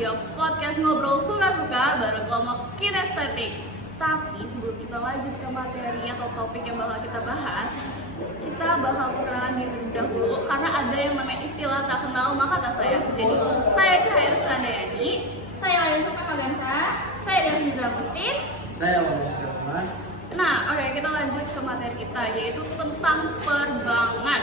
video podcast ngobrol suka-suka bareng kelompok kinestetik. Tapi sebelum kita lanjut ke materi atau topik yang bakal kita bahas, kita bakal perkenalan diri terlebih dahulu karena ada yang namanya istilah tak kenal maka tak sayang. Jadi saya Cahaya Rustandayani, Saya Ayu Fagansa, saya Devi Agustin. Saya Muhammad Firman. Nah, oke, kita lanjut ke materi kita, yaitu tentang perbankan.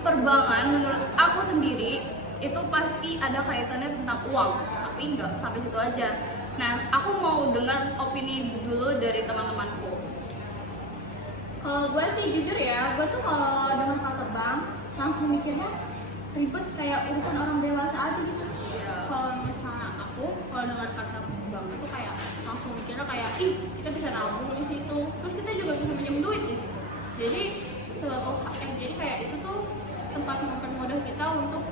Perbankan menurut aku sendiri itu pasti ada kaitannya tentang uang, tapi nggak sampai situ aja. Nah, aku mau dengar opini dulu dari teman-temanku. Kalau gue sih jujur ya, gue tuh kalau dengar kata bank langsung mikirnya ribet kayak urusan orang dewasa aja gitu. Kalau misalnya aku kalau dengar kata bank itu kayak langsung mikirnya kayak kita bisa nabung di situ, terus kita juga bisa pinjam duit di situ. Jadi jadi kayak itu tuh tempat mempermudah kita untuk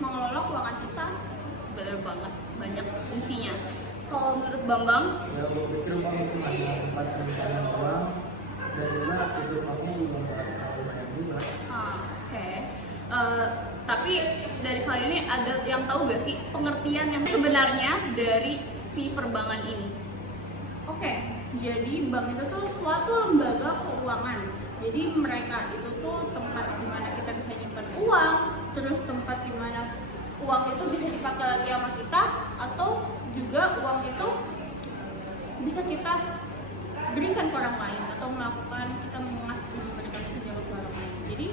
mengelola keuangan kita. Bener banget, banyak fungsinya. Kalau menurut Bambang, Ya, gue pikir bank itu hanya tempat penyimpanan uang dan juga itu banknya juga nggak terlalu banyak juga. oke. Tapi dari kalian ini ada yang tahu gak sih pengertian yang sebenarnya dari si perbankan ini? Oke, jadi bank itu tuh suatu lembaga keuangan. Jadi mereka itu tuh tempat di mana kita bisa nyimpan uang, terus tempat di mana uang itu bisa dipakai lagi sama kita, atau juga uang itu bisa kita berikan ke orang lain atau melakukan kita mengasih memberikan itu ke orang lain. Jadi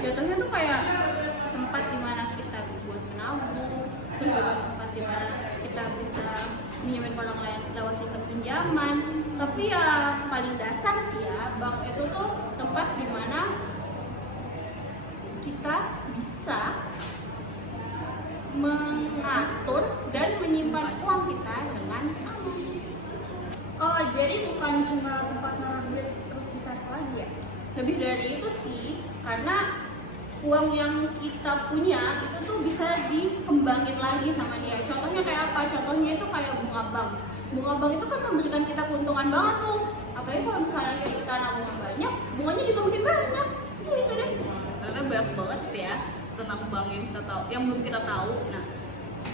jatuhnya tuh kayak tempat di mana kita buat menabung, terus juga tempat di mana kita bisa minjemin ke orang lain lewat sistem pinjaman. Tapi ya paling dasar sih ya, bank itu tuh tempat di mana kita bisa mengatur dan menyimpan uang kita dengan aman. Oh, jadi bukan cuma tempat naruh duit terus ditarik lagi ya? Lebih dari itu sih, karena uang yang kita punya itu tuh bisa dikembangin lagi sama dia. Contohnya kayak apa? Contohnya itu kayak bunga bank. Bunga bank itu kan memberikan kita keuntungan banget tuh. Apalagi kalau misalnya kita nabung banyak, bunganya juga makin banyak. Gitu deh. Karena banyak banget ya tentang bank yang kita tahu, yang belum kita tahu. Nah,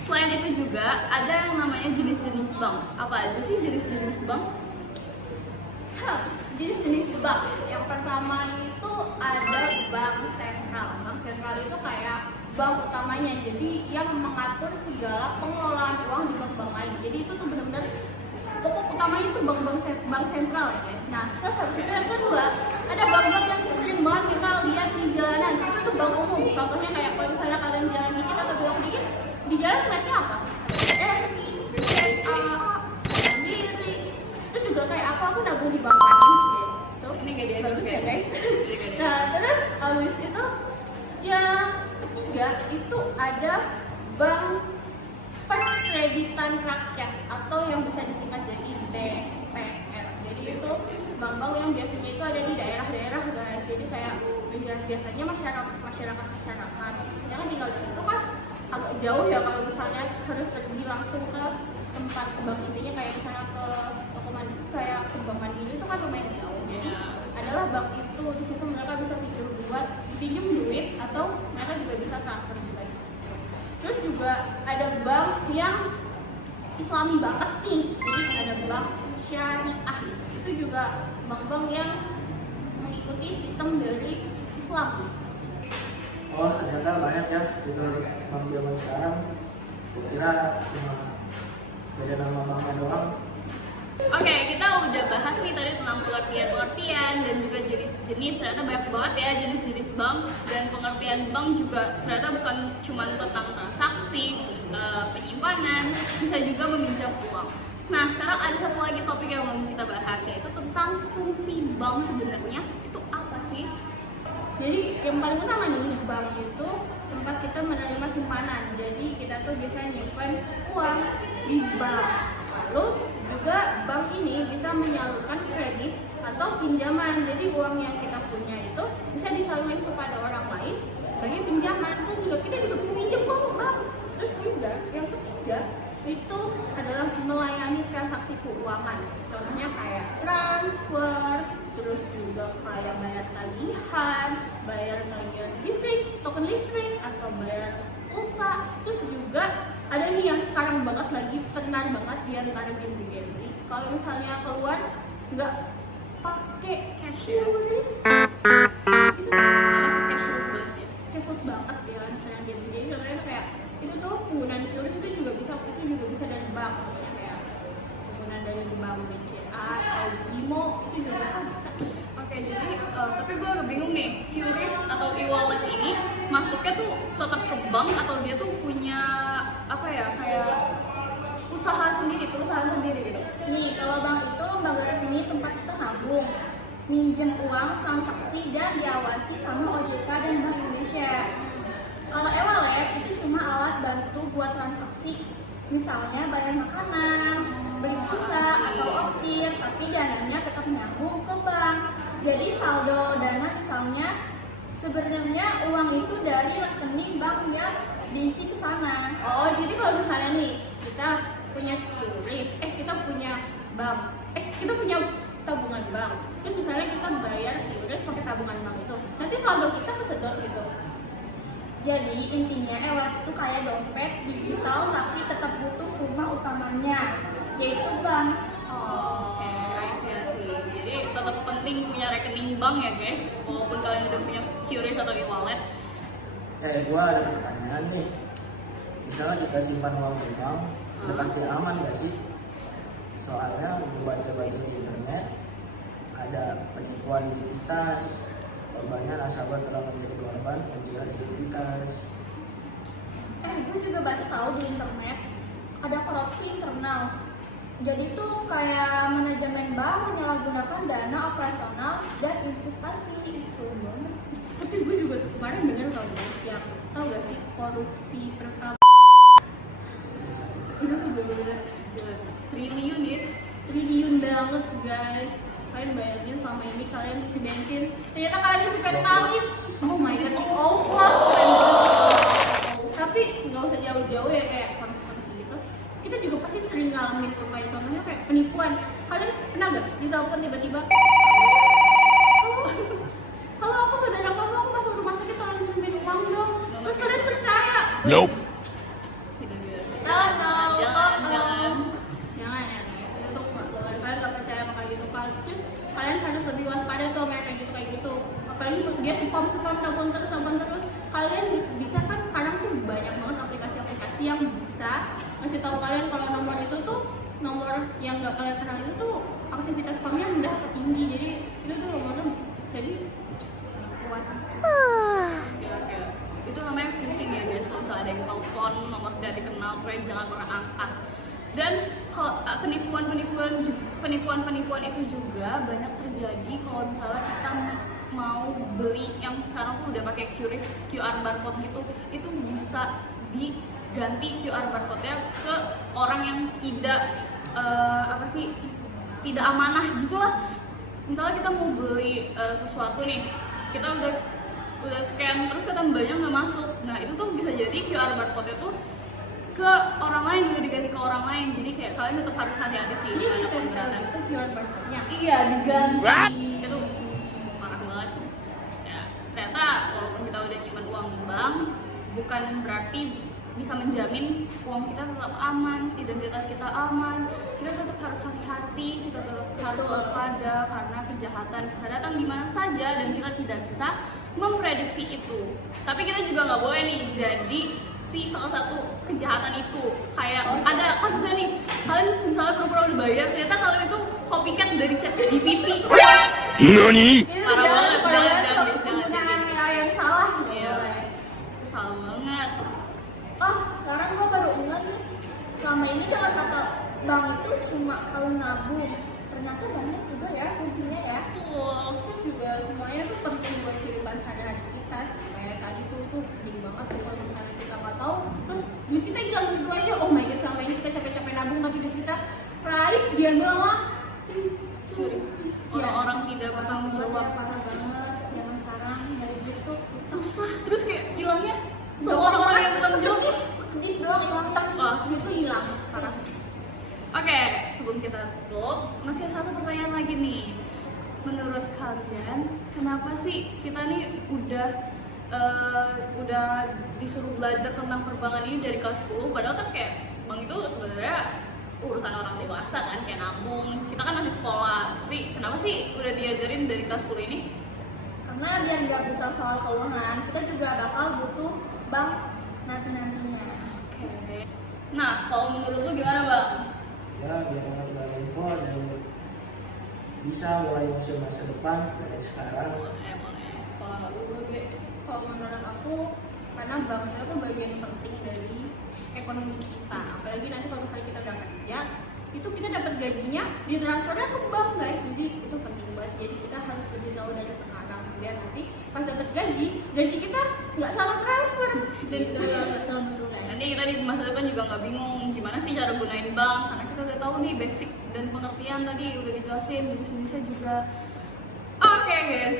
selain itu juga ada yang namanya jenis-jenis bank. Apa aja sih jenis-jenis bank? Jenis-jenis bank. Yang pertama itu ada bank sentral. Bank sentral itu kayak bank utamanya, jadi yang mengatur segala pengelolaan uang di bank-bank lain. Jadi itu tuh benar-benar pokok utamanya itu bank sentral ya guys. Nah, terus habis itu yang kedua ada bank-bank yang sering banget kita lihat di jalanan. Itu tuh bank umum. Contohnya kayak kalau misalnya kalian jalan dikit atau belok dikit di jalan lihatnya apa? Sendiri. Terus juga kayak aku nabung di bank panin gitu. Ini gak dia Bagus ya guys. Ini gak dia. Nah, terus habis itu yang ketiga itu ada bank perkreditan rakyat atau yang bisa disingkat jadi BPR. Jadi itu bank-bank yang biasanya itu ada di daerah-daerah guys. Jadi kayak biasanya masyarakat yang tinggal di situ kan agak jauh ya, kalau misalnya harus pergi langsung ke tempat bank intinya kayak misalnya ke toko mandiri, kayak ke bank mandiri itu kan lumayan jauh. Jadi adalah bank itu di situ mereka bisa pinjam duit atau mereka juga bisa transfer juga di situ. Terus juga ada bank yang Islami banget nih. Jadi ada bank syariah. Itu juga bank-bank yang mengikuti sistem dari Islam. Oh, ternyata banyak ya gitu bank zaman sekarang. Gue kira cuma beda nama banknya doang. Oke, kita udah bahas nih tadi tentang pengertian dan juga jenis-jenis. Ternyata banyak banget ya jenis-jenis bank, dan pengertian bank juga ternyata bukan cuma tentang transaksi, penyimpanan, bisa juga meminjam uang. Nah, sekarang ada satu lagi topik yang belum kita bahas, yaitu tentang fungsi bank sebenarnya itu apa sih? Jadi yang paling utama nih, bank itu tempat kita menerima simpanan. Jadi kita tuh bisa nyimpan uang di bank. Lalu juga bank ini bisa menyalurkan kredit atau pinjaman. Jadi uang yang kita punya itu bisa disalurkan kepada orang lain sebagai pinjaman. Terus juga kita juga bisa pinjam ke bank. Terus juga yang ketiga itu adalah melayani transaksi keuangan. Contohnya kayak transfer, terus juga kayak bayar tagihan, bayar tagihan listrik, token listrik, atau bayar pulsa. Terus juga ada nih yang sekarang banget lagi tenar banget di antara Gen Z kalau misalnya keluar nggak pakai cashless Cashless banget ya. cashless banget ya misalnya Gen Z. Jadi sebenarnya kayak itu tuh penggunaan QRIS itu juga bisa dari bank sebenarnya, kayak penggunaan dari bank BCA atau BIMO itu juga bisa. Oke, jadi tapi gue agak bingung nih, QRIS atau e-wallet ini masuknya tuh tetap ke bank atau dia tuh punya apa ya, kayak usaha sendiri, perusahaan sendiri gitu? Nih, kalau bank itu lembaga resmi tempat kita nabung, minjem uang, transaksi, dan diawasi sama OJK dan Bank Indonesia. Kalau e-wallet itu cuma alat bantu buat transaksi, misalnya bayar makanan, beli pulsa, atau ongkir, tapi dananya tetap nyambung ke bank. Jadi saldo dana misalnya, sebenarnya uang itu dari rekening bank yang diisi ke sana. Oh, jadi kalau misalnya nih, kita punya QRIS, kita punya bank, kita punya tabungan bank. Terus misalnya kita bayar QRIS pakai tabungan bank itu, nanti saldo kita kesedot gitu. Jadi intinya e-wallet itu kayak dompet digital tapi tetap butuh rumah utamanya, yaitu bank. Oke, I see. Jadi tetap penting punya rekening bank ya guys, walaupun kalian udah punya QRIS atau e-wallet. Gua ada pertanyaan nih. Misalnya kita simpan uang di bank, udah pasti aman nggak sih? Soalnya baca-baca di internet ada penipuan identitas, korbannya nasabah telah menjadi korban pencurian identitas. Gue juga baca tahu di internet ada korupsi internal. Jadi tuh kayak manajemen bank menyalahgunakan dana operasional dan investasi. Itu banget. Tapi gue juga kemarin dengar tau gak sih korupsi pertama. Itu tuh bener-bener Triliun ya. triliun banget guys. Kalian bayangin selama ini kalian isi bensin, ternyata kalian isi pertalit. Oh my god, tapi nggak usah jauh-jauh ya kayak korupsi gitu. Kita juga pasti sering ngalamin tuh, kayak contohnya kayak penipuan. Kalian pernah gak ditelepon tiba-tiba, halo aku saudara kamu, aku masuk rumah sakit, tolong minjemin uang dong. Terus kalian percaya? Nope. Jangan ya guys, itu tuh nggak boleh. Kalian nggak percaya sama kayak gitu kan. Terus kalian harus lebih waspada tuh kayak gitu. Apalagi dia spam telepon terus. Kalian bisa kan sekarang tuh banyak banget aplikasi-aplikasi yang bisa ngasih tahu kalian kalau nomor itu tuh nomor yang nggak kalian kenal itu tuh aktivitas spamnya udah tinggi. Jadi itu tuh nomornya jadi kuat. Oke. Itu namanya phishing ya guys, kalau misalnya ada yang telepon nomor tidak dikenal, kalian jangan pernah angkat. Dan kalau penipuan itu juga banyak terjadi kalau misalnya kita mau beli yang sekarang tuh udah pakai QR barcode gitu, itu bisa diganti QR barcode-nya ke orang yang tidak tidak amanah gitulah. Misalnya kita mau beli sesuatu nih, kita udah scan terus kata mbaknya nggak masuk. Nah itu tuh bisa jadi QR barcode itu ke orang lain, udah diganti ke orang lain. Jadi kayak kalian tetap harus hati-hati sih dengan penggunaan. Itu jual barcode-nya. Iya, diganti. Itu parah banget. Ya, ternyata walaupun kita udah nyimpan uang di bank, bukan berarti bisa menjamin uang kita tetap aman, identitas kita aman. Kita tetap harus hati-hati, kita tetap harus waspada karena kejahatan bisa datang di mana saja dan kita tidak bisa memprediksi itu. Tapi kita juga nggak boleh nih jadi salah satu kejahatan itu. Kayak ada kasusnya nih, kalian misalnya pura-pura udah bayar, ternyata kalian itu copycat dari ChatGPT. NANI? Parah banget, jangan penggunaan AI yang salah. Iya, itu salah banget. Sekarang gue baru ingat nih, selama ini dengan kata bank itu cuma tahu nabung, ternyata banyak juga ya fungsinya ya. Terus juga semuanya tuh penting buat kehidupan sehari-hari kita. Kayak tadi tuh penting banget kalau misalnya kita nggak tahu, terus duit kita hilang gitu aja. Oh my god, selama ini kita capek-capek nabung tapi duit kita raib dia bawah. Orang-orang tidak bertanggung jawab. Parah banget zaman sekarang dari duit tuh Susah, terus kayak hilangnya semua orang-orang yang bertanggung jawab. duit doang hilang, duit tuh hilang parah. Oke, sebelum kita tutup, masih ada satu pertanyaan lagi nih. Menurut kalian, kenapa sih kita nih udah udah disuruh belajar tentang perbankan ini dari kelas 10, padahal kan kayak bank itu sebenarnya urusan orang dewasa kan, kayak nabung, kita kan masih sekolah. Tapi kenapa sih udah diajarin dari kelas 10 ini? Karena biar nggak buta soal keuangan, kita juga bakal butuh bank nantinya. Oke. Nah, kalau menurut lu gimana Bang? Ya biar orang tinggal info dan bisa mulai musim masa depan dari sekarang. Boleh. Kalau lu Ge? Kalau menurut aku, karena bank itu tuh bagian penting dari ekonomi kita. Apalagi nanti kalau misalnya kita udah kerja, itu kita dapat gajinya ditransfernya ke bank guys. Jadi itu penting banget. Jadi kita harus lebih tahu dari sekarang biar nanti pas dapat gaji kita nggak salah transfer. Dan betul guys. nanti kita di masa depan juga nggak bingung gimana sih cara gunain bank, karena kita udah tahu nih basic dan pengertian tadi udah dijelasin, jenis-jenisnya juga. Oke guys,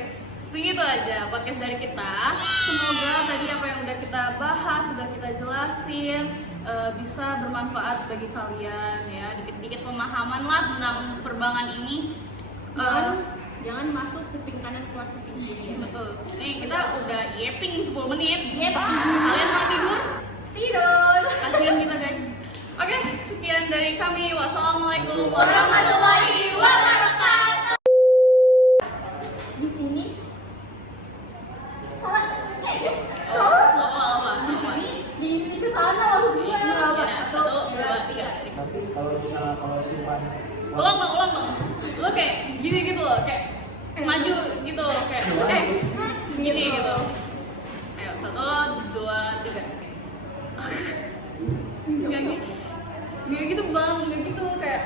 segitu aja podcast dari kita. Semoga tadi apa yang udah kita bahas, sudah kita jelasin, bisa bermanfaat bagi kalian ya. Dikit-dikit pemahaman lah tentang perbankan ini. Jangan masuk kuping kanan keluar kuping kiri. Betul. Ini kita udah yeping 10 menit. Kalian mau tidur? Tidur. Kasihan kita guys. Oke, sekian dari kami. Wassalamualaikum Warahmatullahi wabarakatuh. Di sini salah. Apa? Di sini ke sana maksudnya. Ya, 1, 2, 3. Tapi kalau misalnya kalau simpan Ulang bang. Lo kayak gini gitu loh, kayak maju gitu, kayak gini gitu. Ayo, 1, 2, 3. Gak gitu bang, gak gitu kayak.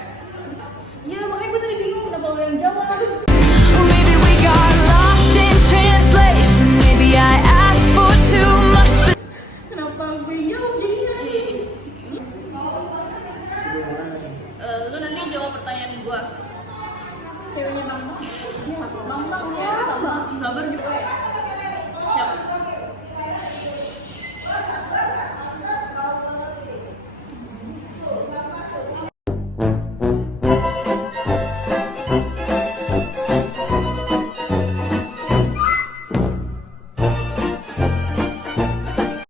Ya makanya gue tadi bingung kenapa lo yang jawab. Well, maybe we got lost in translation. Maybe I asked for too much. Kenapa gue jauh gini lagi? itu mana nih? Lo nanti jawab pertanyaan gue. Ceweknya bang. Ya, bang ya, bang. Sabar gitu. Siap.